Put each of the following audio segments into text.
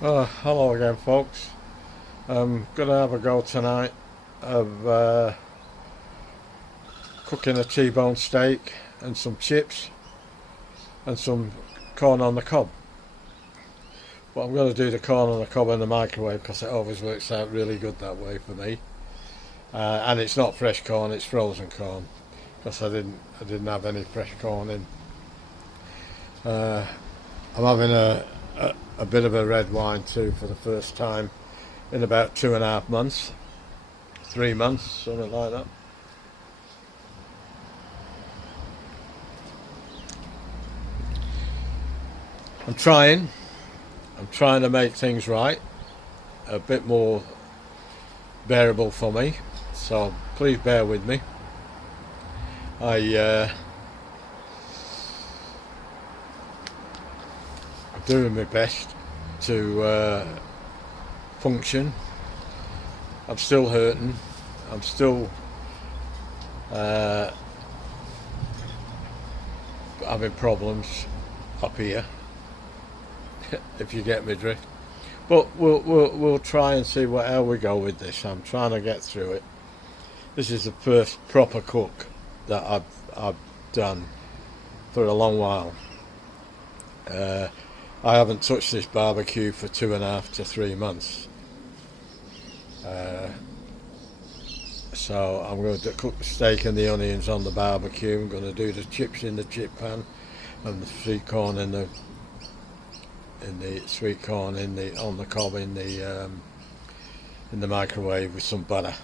Hello again, folks. I'm gonna have a go tonight of cooking a T-bone steak and some chips and some corn on the cob. But I'm gonna do the corn on the cob in the microwave because it always works out really good that way for me. And it's not fresh corn; it's frozen corn because I didn't have any fresh corn in. Uh, I'm having a bit of a red wine too for the first time in about 2.5 months, 3 months, something like that. I'm trying. I'm trying to make things right, a bit more bearable for me. So please bear with me. I'm doing my best to function. I'm still hurting. I'm still uh, having problems up here, if you get me drift. But we'll try and see how we go with this. I'm trying to get through it. This is the first proper cook that I've done for a long while. Uh, I haven't touched this barbecue for 2.5 to 3 months. Uh, so I'm going to cook the steak and the onions on the barbecue. I'm going to do the chips in the chip pan and the sweet corn on the cob in the microwave with some butter.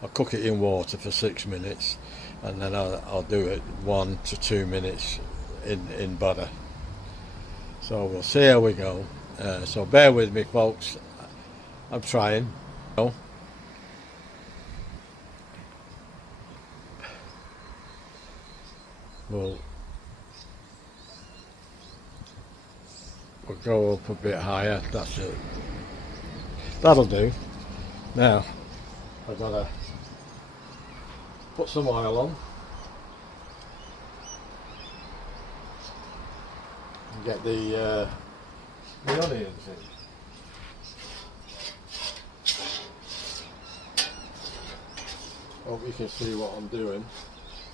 I'll cook it in water for 6 minutes, and then I'll do it 1 to 2 minutes in butter. So we'll see how we go. So bear with me, folks. I'm trying. Oh, we'll we'll go up a bit higher. That's it. That'll do. Now I've got to put some oil on and get the onions in. Hope you can see what I'm doing.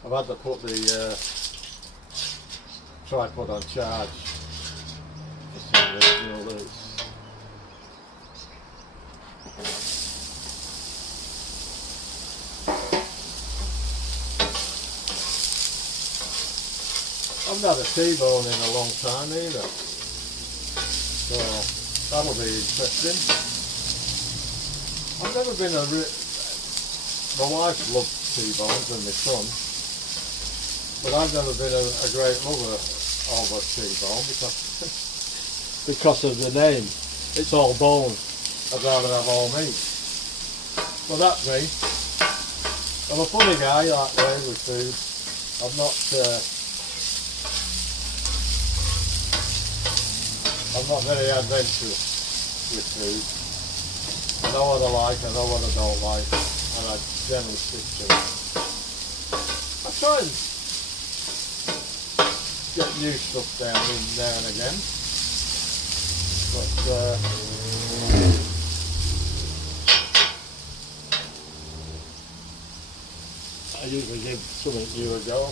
I've had to put the tripod on charge for some reason. I've not had a T-bone in a long time either, so that'll be interesting. I've never been my wife loves T-bones and my son, but I've never been a great lover of a T-bone because of the name. It's all bone. I'd rather have all meat. Well, that's me. I'm a funny guy that way with food. I'm not very adventurous with food. I know what I like, I know what I don't like, and I generally stick to it. I try and get new stuff down in there and again, but I usually give something new a go.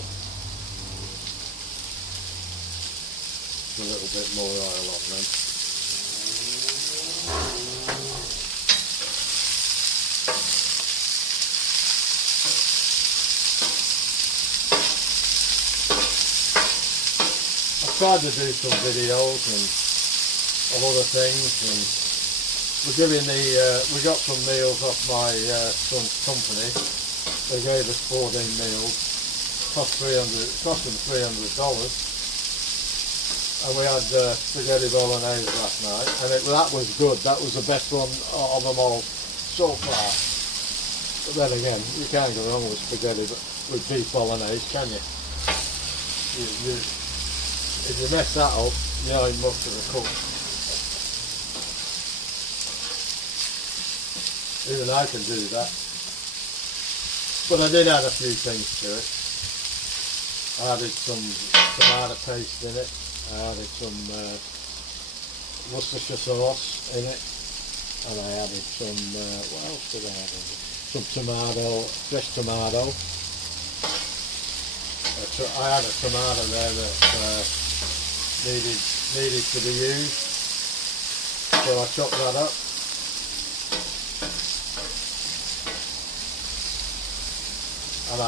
A little bit more oil on then. I've tried to do some videos and of other things, and we got some meals off my son's company. They gave us 14 meals, cost them $300. And we had spaghetti bolognese last night, and that was good. That was the best one of them all so far. But then again, you can't go wrong with spaghetti with beef bolognese, can you? If you mess that up, you know much of the cook. Even I can do that. But I did add a few things to it. I added some tomato paste in it. I added some Worcestershire sauce in it, and I added some, what else did I add in it? Some tomato, fresh tomato. I had a tomato there that needed to be used, so I chopped that up. And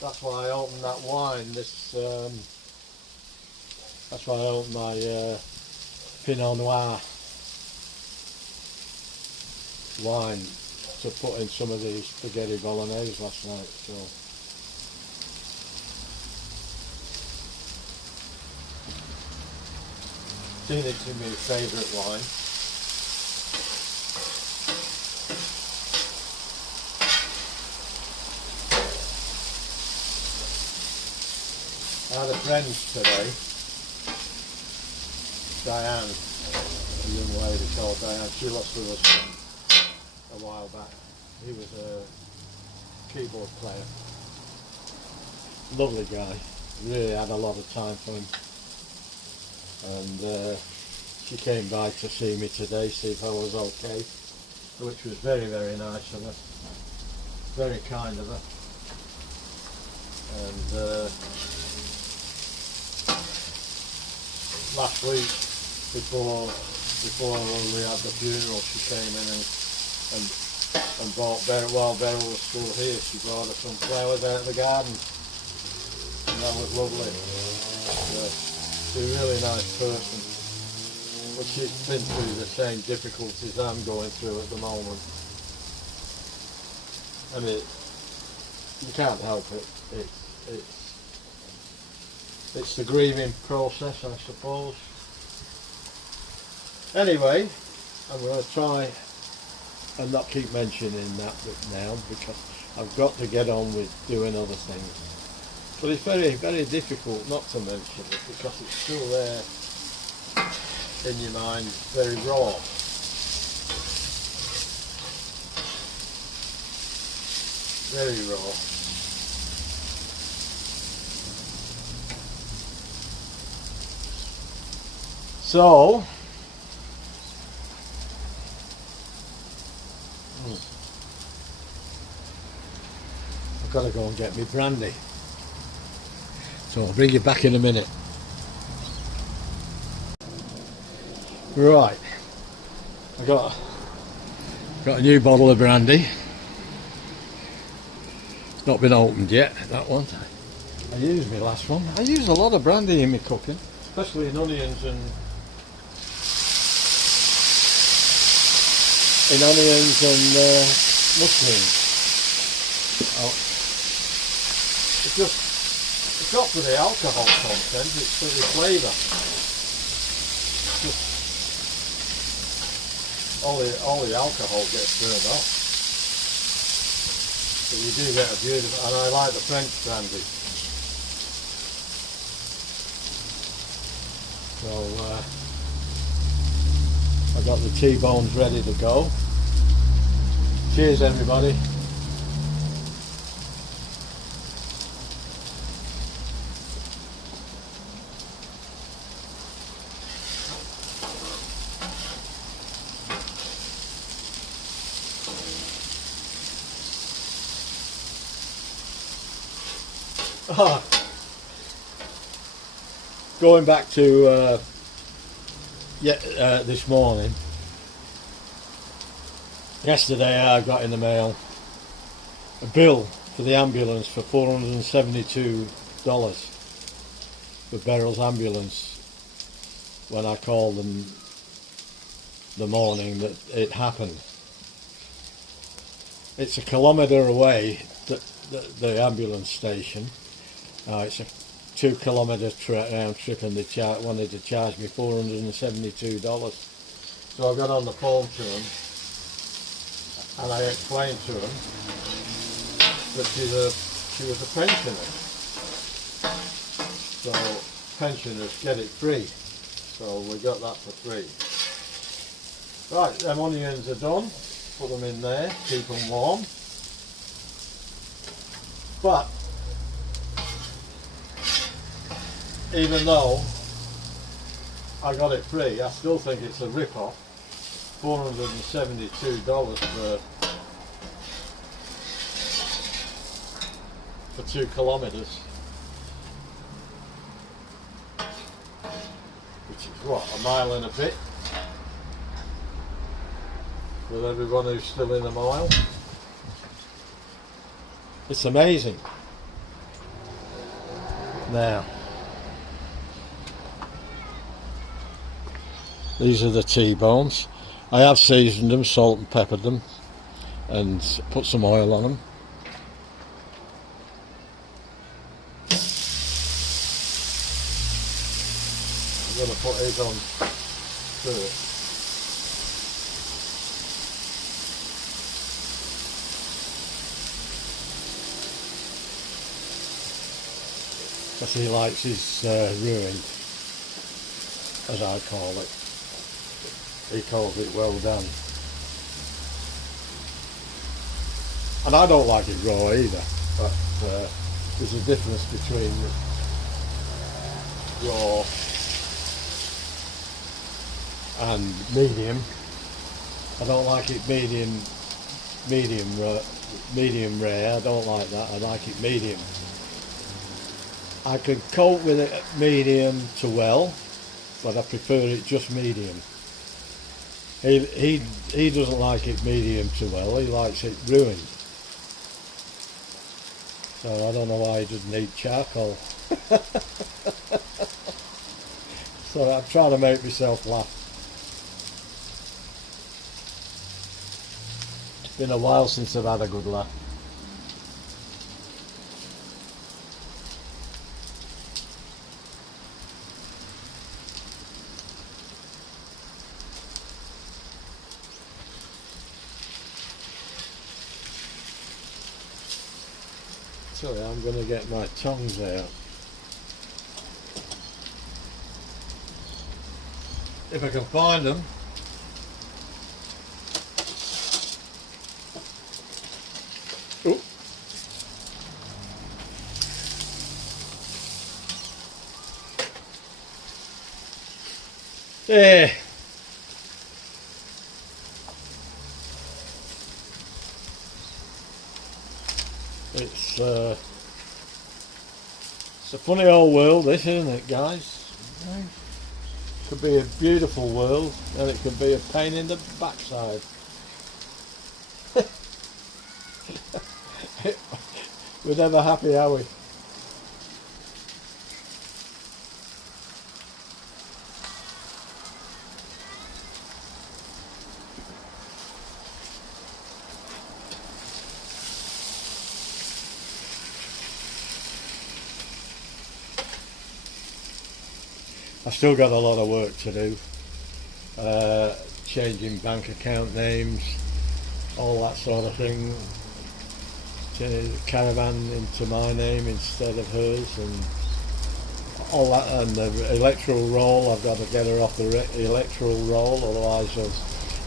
that's why I opened that wine. That's why I opened my Pinot Noir wine to put in some of the spaghetti bolognese last night. So seen it's my favourite wine. I had a friend today, Diane, a young lady called Diane. She lost her husband a while back. He was a keyboard player. Lovely guy. Really had a lot of time for him. And she came by to see me today, see if I was okay, which was very, very nice of her. Very kind of her. And last week, before we had the funeral, she came in and bought Beryl, while Beryl was still here, she brought her some flowers out of the garden, and that was lovely. She's a really nice person, but she's been through the same difficulties I'm going through at the moment. I mean, you can't help it. It's the grieving process, I suppose. Anyway, I'm going to try and not keep mentioning that now, because I've got to get on with doing other things. But it's very, very difficult not to mention it, because it's still there in your mind, very raw. Very raw. So, I've got to go and get me brandy. So I'll bring you back in a minute. Right, I got a new bottle of brandy. It's not been opened yet, that one. I used my last one. I use a lot of brandy in my cooking, especially in onions and mushrooms. It's not for the alcohol content, it's for the flavour. All the alcohol gets burned off. But you do get a beautiful, and I like the French brandy. So I've got the T-bones ready to go. Cheers everybody. Going back to this morning. Yesterday I got in the mail a bill for the ambulance for $472 for Beryl's ambulance when I called them the morning that it happened. It's a kilometre away, the ambulance station. It's a 2 kilometre round trip, and they wanted to charge me $472. So I got on the phone to them and I explained to them that she was a pensioner. So pensioners get it free. So we got that for free. Right, them onions are done. Put them in there, keep them warm. But even though I got it free. I still think it's a rip-off. $472 for 2 kilometres, which is what, a mile and a bit, with everyone who's still in a mile. It's amazing. Now, these are the T-bones. I have seasoned them, salt and peppered them, and put some oil on them. I'm going to put his on first. Because he likes his ruined, as I call it. He calls it well done. And I don't like it raw either, but there's a difference between raw and medium. I don't like it medium rare. I don't like that. I like it medium. I could cope with it medium to well, but I prefer it just medium. He doesn't like it medium to well. He likes it ruined. So I don't know why he doesn't eat charcoal. So I'm trying to make myself laugh. It's been a while since I've had a good laugh. Sorry, I'm going to get my tongs out. If I can find them. Ooh. There. It's a funny old world, this, isn't it, guys? It could be a beautiful world, and it could be a pain in the backside. We're never happy, are we? I've still got a lot of work to do, changing bank account names, all that sort of thing, change the caravan into my name instead of hers, and all that, and the electoral roll, I've got to get her off the electoral roll, otherwise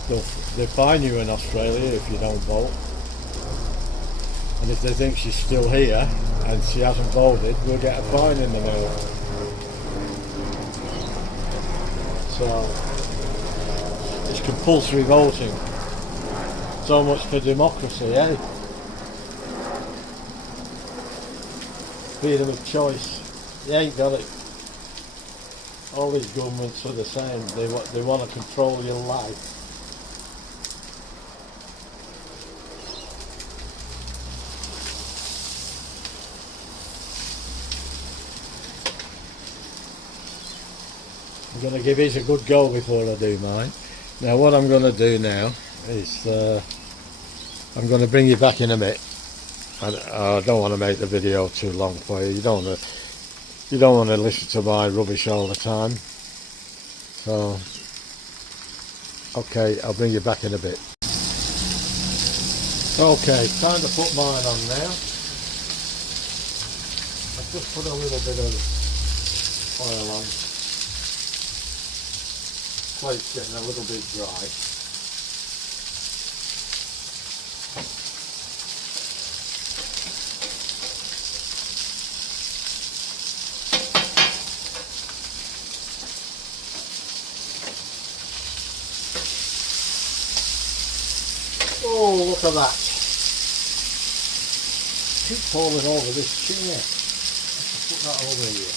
they'll fine you in Australia if you don't vote, and if they think she's still here and she hasn't voted, we'll get a fine in the mail. So it's compulsory voting. So much for democracy, eh? Freedom of choice. You ain't got it. All these governments are the same. They want to control your life. I'm going to give his a good go before I do mine. Now what I'm going to do now is I'm going to bring you back in a bit. I don't want to make the video too long for you. You don't want to listen to my rubbish all the time. So okay, I'll bring you back in a bit. Okay, time to put mine on now. I've just put a little bit of oil on. Plate's getting a little bit dry. Oh, look at that. Keep falling over this chair. Put that over here.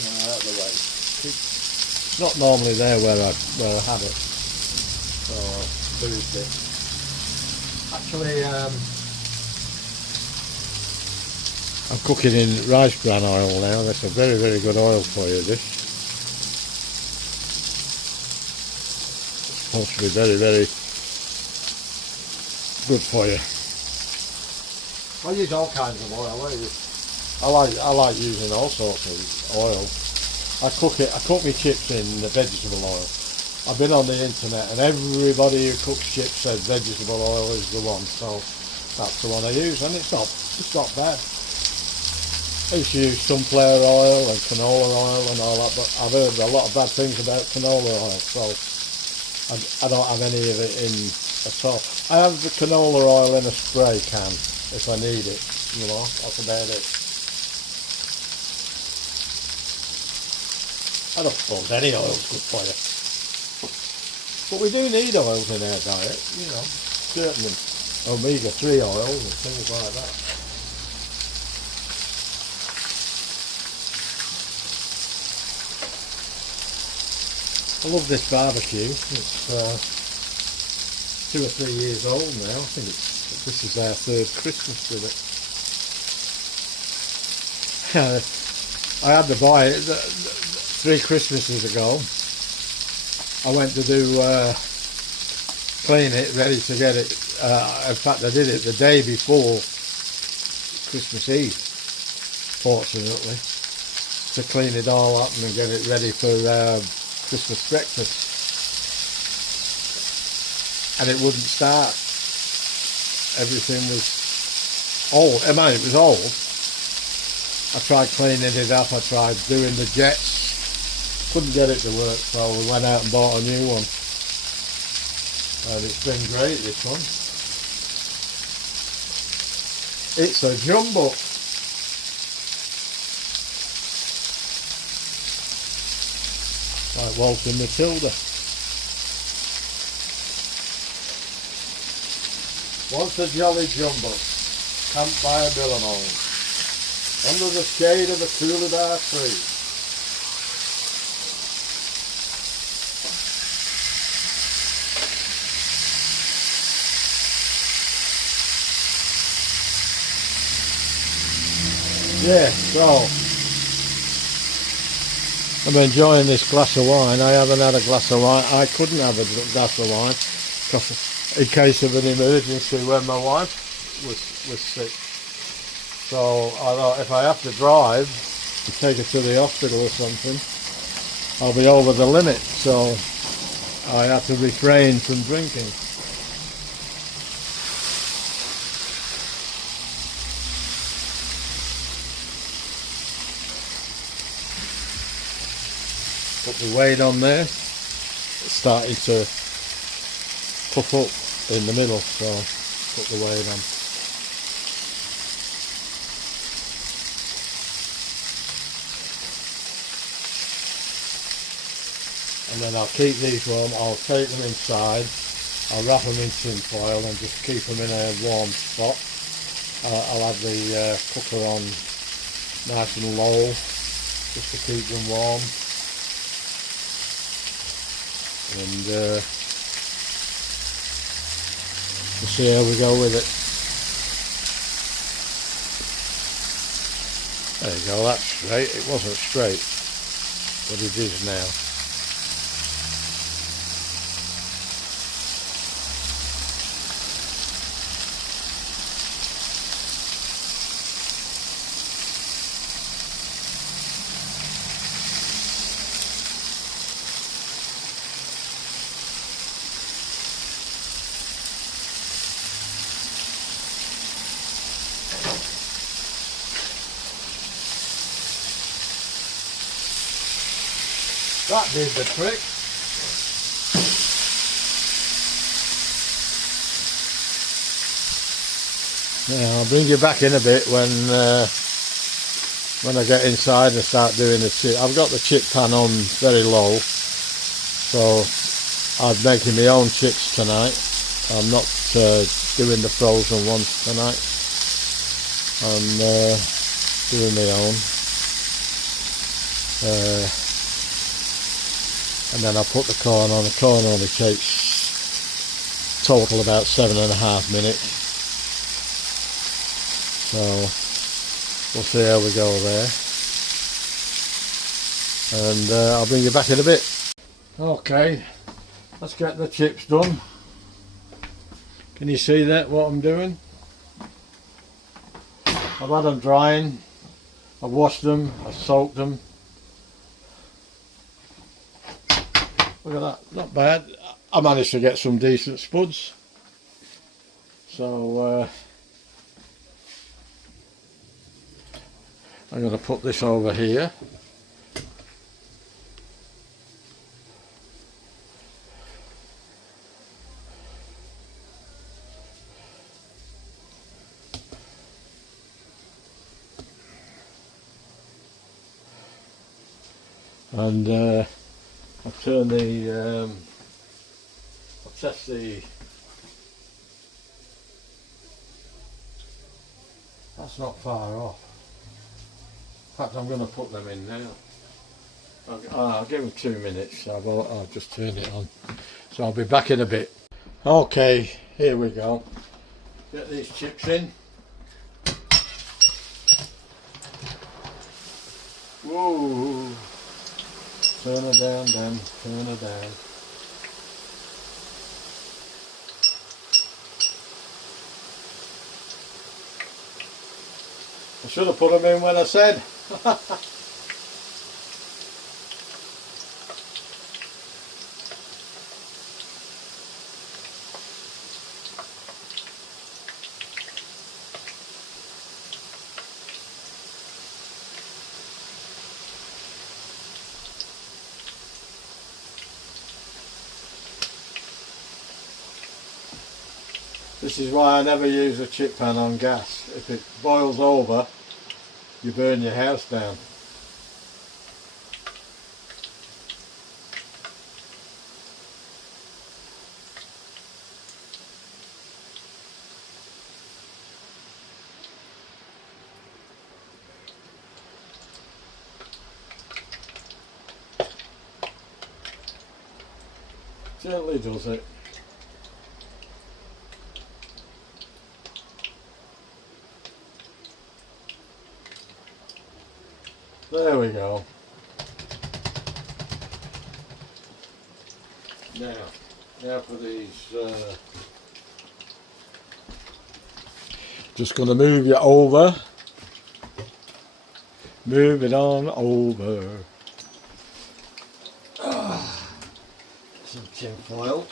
No, out of the way. It's not normally there where I had it. So I moved it. Actually, I'm cooking in rice bran oil now. That's a very, very good oil for you, this. Supposed to be very, very good for you. I use all kinds of oil. I like using all sorts of oil. I cook my chips in the vegetable oil. I've been on the internet and everybody who cooks chips says vegetable oil is the one, so that's the one I use, and it's not bad. I used to use sunflower oil and canola oil and all that, but I've heard a lot of bad things about canola oil, so I don't have any of it in at all. I have the canola oil in a spray can if I need it, you know, that's about it. I don't suppose any oil's good for you. But we do need oils in our diet, you know, certain omega-3 oils and things like that. I love this barbecue. It's 2 or 3 years old now. I think this is our 3rd Christmas with it. I had to buy it 3 Christmases ago. I went to clean it, ready to get it. In fact, I did it the day before Christmas Eve, fortunately, to clean it all up and get it ready for Christmas breakfast. And it wouldn't start. Everything was old. I mean, it was old. I tried cleaning it up. I tried doing the jets. Couldn't get it to work, so we went out and bought a new one. And it's been great, this one. It's a jumbo. Like Walter Matilda. Once a jolly jumbo, camped by a billamole, under the shade of a Coolidar tree. Yeah, so I'm enjoying this glass of wine. I haven't had a glass of wine. I couldn't have a glass of wine because in case of an emergency when my wife was sick. So I thought if I have to drive to take her to the hospital or something, I'll be over the limit. So I had to refrain from drinking. Put the weight on there. It's starting to puff up in the middle, so put the weight on. And then I'll keep these warm. I'll take them inside. I'll wrap them in tin foil and just keep them in a warm spot. I'll have the cooker on nice and low just to keep them warm. And we'll see how we go with it. There you go, that's straight. It wasn't straight, but it is now. That did the trick. Now I'll bring you back in a bit when I get inside and start doing the chip. I've got the chip pan on very low, so I'm making my own chips tonight. I'm not doing the frozen ones tonight. I'm doing my own. And then I put the corn on. The corn only takes total about 7.5 minutes. So we'll see how we go there. And I'll bring you back in a bit. Okay, let's get the chips done. Can you see that, what I'm doing? I've had them drying, I've washed them, I've soaked them. Look at that, not bad. I managed to get some decent spuds. So I'm going to put this over here. And I've turned the, I've test the, that's not far off. In fact, I'm going to put them in now. I'll give them 2 minutes, I'll just turn it on. So I'll be back in a bit. Okay, here we go. Get these chips in. Whoa! Turn her down, then turn her down. I should have put them in when I said. This is why I never use a chip pan on gas. If it boils over, you burn your house down. Gently does it. There we go. Now for these, just going to move you over. Move it on over. Some tin foil.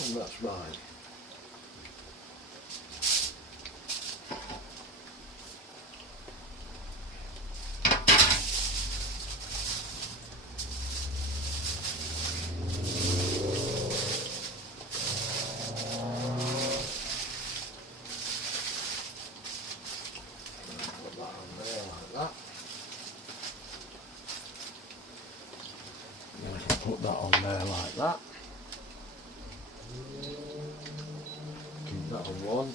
And that's right. Put that on there like that. Keep that on one.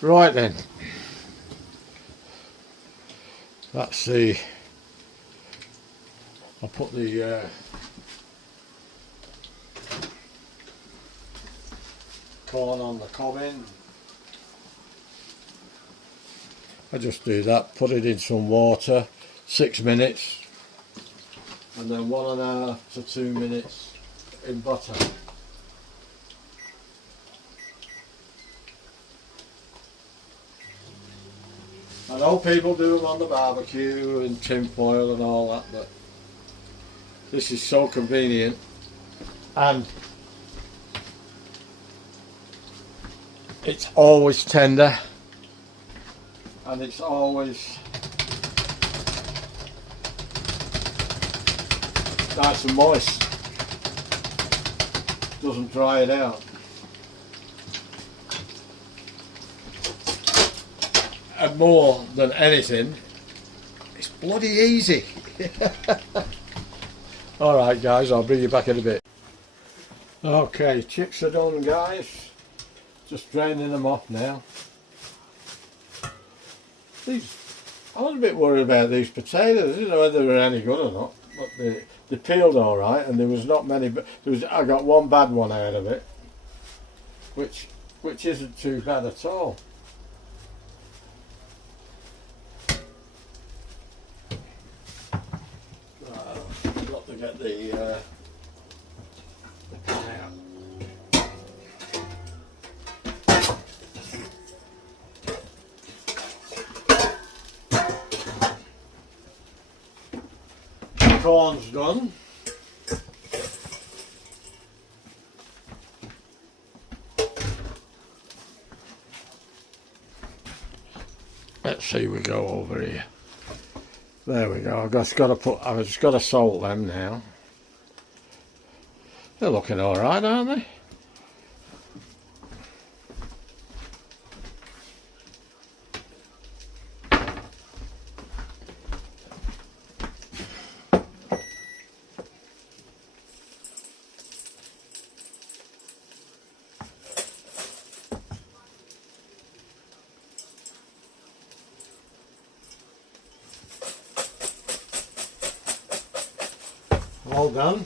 Right then. That's the, I'll put the corn on the cob in. I just do that, put it in some water, 6 minutes, and then 1.5 to 2 minutes in butter. I know people do them on the barbecue and tin foil and all that, but this is so convenient, and it's always tender, and it's always nice and moist, doesn't dry it out. And more than anything, it's bloody easy. Alright guys, I'll bring you back in a bit. Okay, chips are done guys. Just draining them off now. I was a bit worried about these potatoes. I didn't know whether they were any good or not. But they peeled alright, and there was not many, but I got one bad one out of it. Which isn't too bad at all. Got to get the pan out. Corn's done. Let's see, we go over here. There we go. I've just got to salt them now. They're looking all right, aren't they? All done.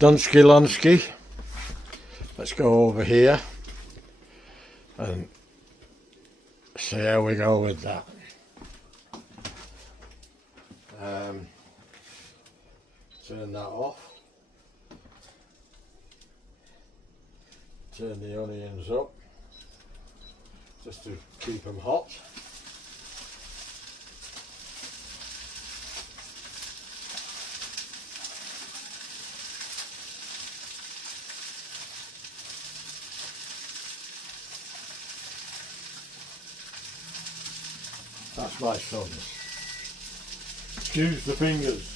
Dunsky Lunsky. Let's go over here and see how we go with that. Turn that off. Turn the onions up just to keep them hot. That's my sons. Excuse the fingers.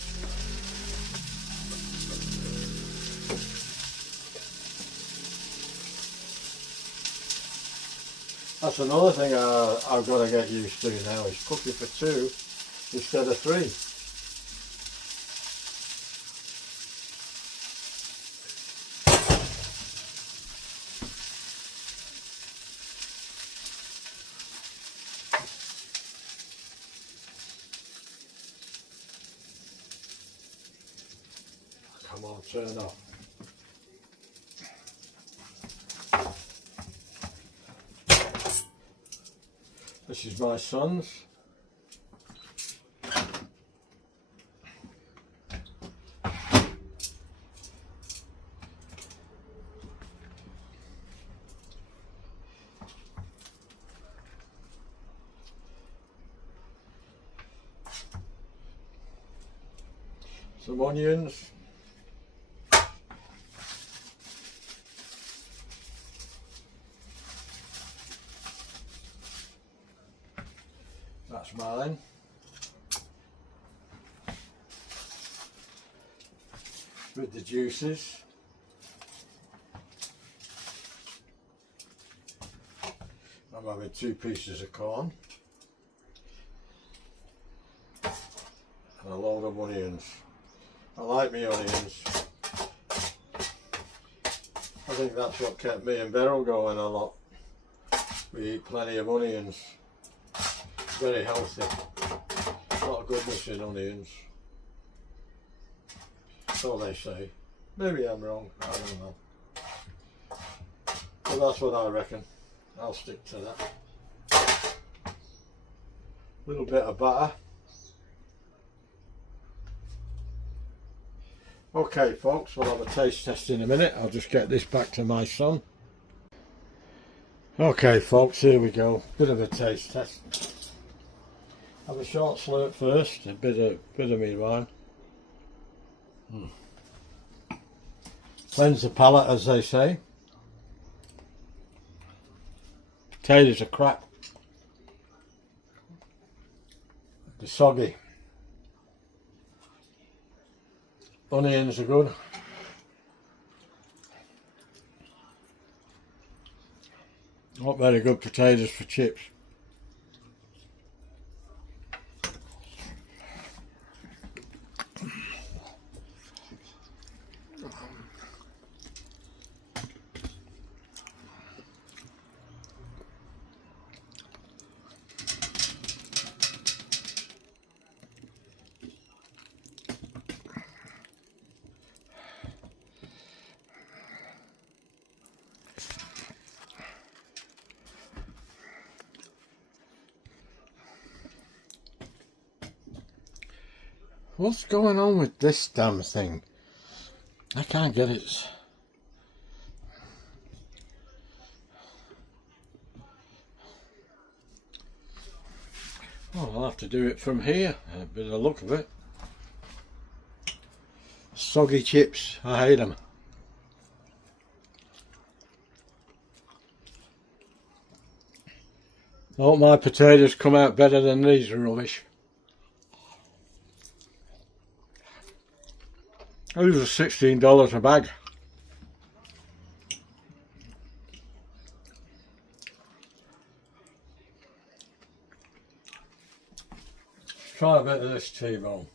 That's another thing I've got to get used to now, is cooking for 2 instead of 3. Come on, turn off. This is my son's. Some onions. That's mine. With the juices. I'm having 2 pieces of corn. And a load of onions. I like my onions. I think that's what kept me and Beryl going a lot. We eat plenty of onions. Very healthy. A lot of goodness in onions. So they say. Maybe I'm wrong, I don't know. But that's what I reckon. I'll stick to that. Little bit of butter. Okay folks, we'll have a taste test in a minute. I'll just get this back to my son. Okay folks, here we go. Bit of a taste test. Have a short slurp first, a bit of me wine. Cleanse the palate, as they say. Potatoes are crap. They're soggy. Onions are good. Not very good potatoes for chips. What's going on with this damn thing? I can't get it. Oh, I'll have to do it from here, a bit of the look of it. Soggy chips, I hate them. I hope my potatoes come out better than these rubbish. These are $16 a bag. Try a bit of this T-bone.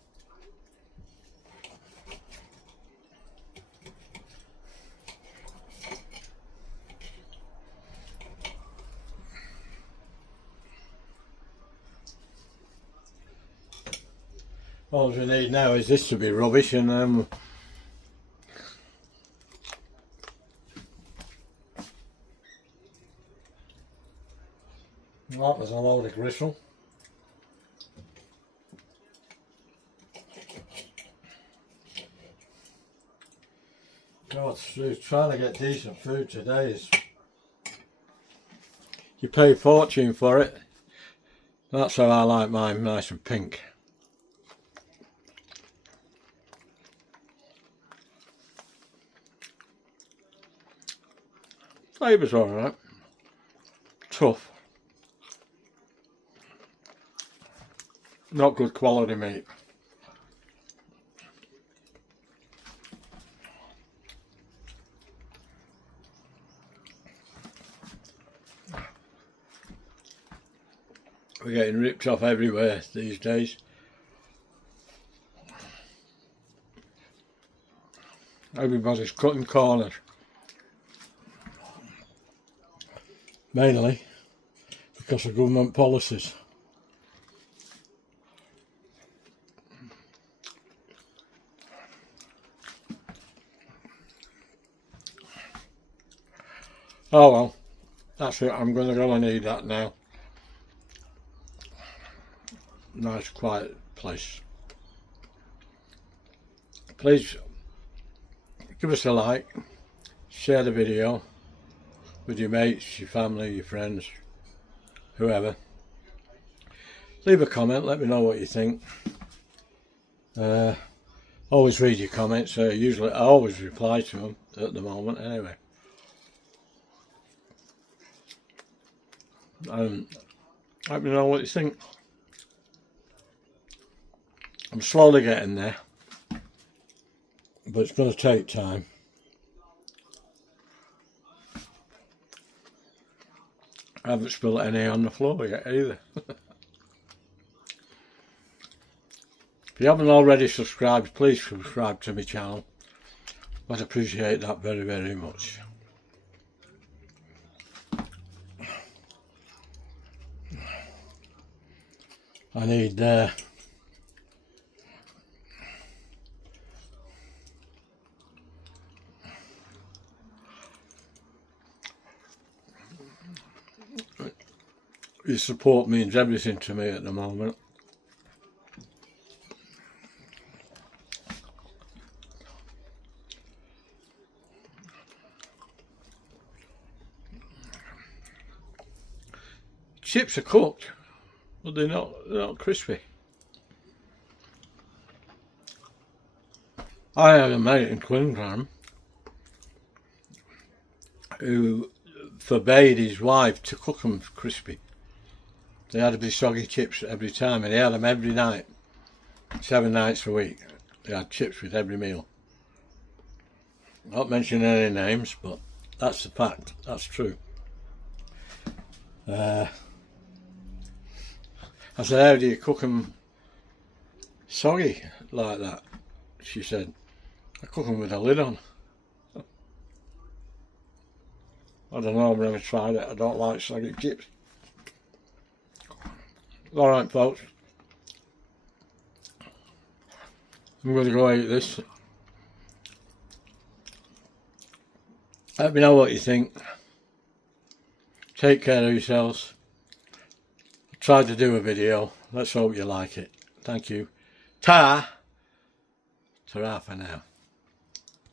All we need now is this to be rubbish, and that was a load of gristle. God, trying to get decent food today is, you pay a fortune for it. That's how I like mine, nice and pink. Flavour's alright. Tough. Not good quality meat. We're getting ripped off everywhere these days. Everybody's cutting corners. Mainly because of government policies. Oh well, that's it. I'm going to go and eat that now. Nice quiet place. Please give us a like, share the video with your mates, your family, your friends, whoever. Leave a comment, let me know what you think. Always read your comments, I always reply to them at the moment anyway. Let me know what you think. I'm slowly getting there, but it's going to take time. I haven't spilled any on the floor yet either. If you haven't already subscribed, please subscribe to my channel. I'd appreciate that very, very much. I need His support means everything to me at the moment. Chips are cooked, but they're not crispy. I had a mate in Queensland who forbade his wife to cook them crispy. They had to be soggy chips every time, and he had them every night, 7 nights a week. They had chips with every meal. Not mentioning any names, but that's the fact. That's true. I said, how do you cook them soggy like that? She said, I cook them with a lid on. I don't know, I've never tried it. I don't like soggy chips. Alright folks, I'm going to go eat this. Let me know what you think. Take care of yourselves. I tried to do a video. Let's hope you like it. Thank you. Ta-ra! Ta-ra for now.